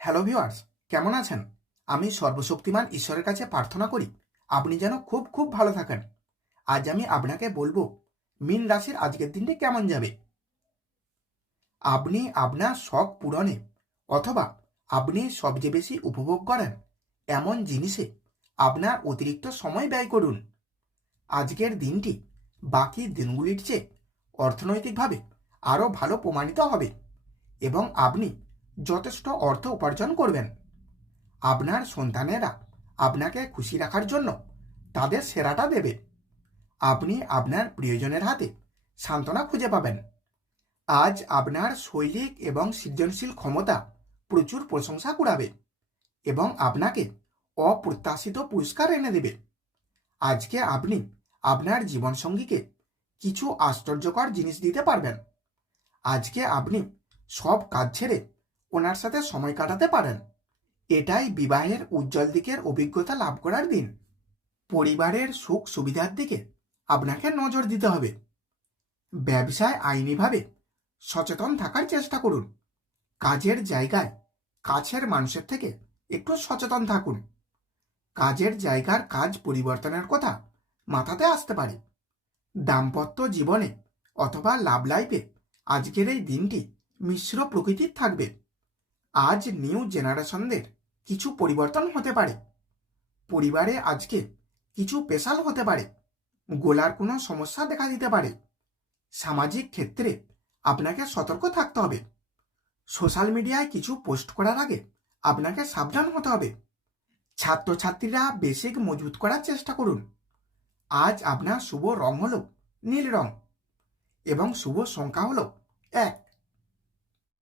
Hello viewers, কেমন আছেন? আমি সর্বশক্তিমান ঈশ্বরের কাছে প্রার্থনা করি, আপনি যেন খুব খুব ভালো থাকেন। আজ আমি আপনাকে বলব, মিন রাশির আজকের দিনটি কেমন যাবে? আপনি আপনার শখ পূরণে অথবা আপনি সবচেয়ে বেশি উপভোগ করেন এমন জিনিসে আপনার অতিরিক্ত সময় ব্যয় করুন। আজকের দিনটি বাকি দিনগুলির চেয়ে অর্থনৈতিকভাবে আরও ভালো প্রমাণিত হবে এবং আপনি যথেষ্ট অর্থ উপার্জন করবেন। আপনার সন্তানেরা আপনাকে খুশি রাখার জন্য তাদের সেরাটা দেবে। আপনি আপনার প্রিয়জনের হাতে সান্ত্বনা খুঁজে পাবেন। আজ আপনার শৈলিক এবং সৃজনশীল ক্ষমতা প্রচুর প্রশংসা কুড়াবে এবং আপনাকে অপ্রত্যাশিত পুরস্কার এনে দেবে। আজকে আপনি আপনার জীবনসঙ্গীকে কিছু আশ্চর্যকর জিনিস দিতে পারবেন। আজকে আপনি সব কাজ ছেড়ে ওনার সাথে সময় কাটাতে পারেন। এটাই বিবাহের উজ্জ্বল দিকের অভিজ্ঞতা লাভ করার দিন। পরিবারের সুখ সুবিধার দিকে আপনাকে নজর দিতে হবে। ব্যবসায় আইনিভাবে সচেতন থাকার চেষ্টা করুন। কাজের জায়গায় কাছের মানুষের থেকে একটু সচেতন থাকুন। কাজের জায়গার কাজ পরিবর্তনের কথা মাথাতে আসতে পারে। দাম্পত্য জীবনে অথবা লাভ লাইফে আজকের এই দিনটি মিশ্র প্রকৃতির থাকবে। আজ নিউ জেনারেশনদের কিছু পরিবর্তন হতে পারে। পরিবারে আজকে কিছু পেশাল হতে পারে। গোলার কোনো সমস্যা দেখা দিতে পারে। সামাজিক ক্ষেত্রে আপনাকে সতর্ক থাকতে হবে। সোশ্যাল মিডিয়ায় কিছু পোস্ট করার আগে আপনাকে সাবধান হতে হবে। ছাত্রছাত্রীরা বেসিক মজবুত করার চেষ্টা করুন। আজ আপনার শুভ রং হলো নীল রং এবং শুভ সংখ্যা হলো এক।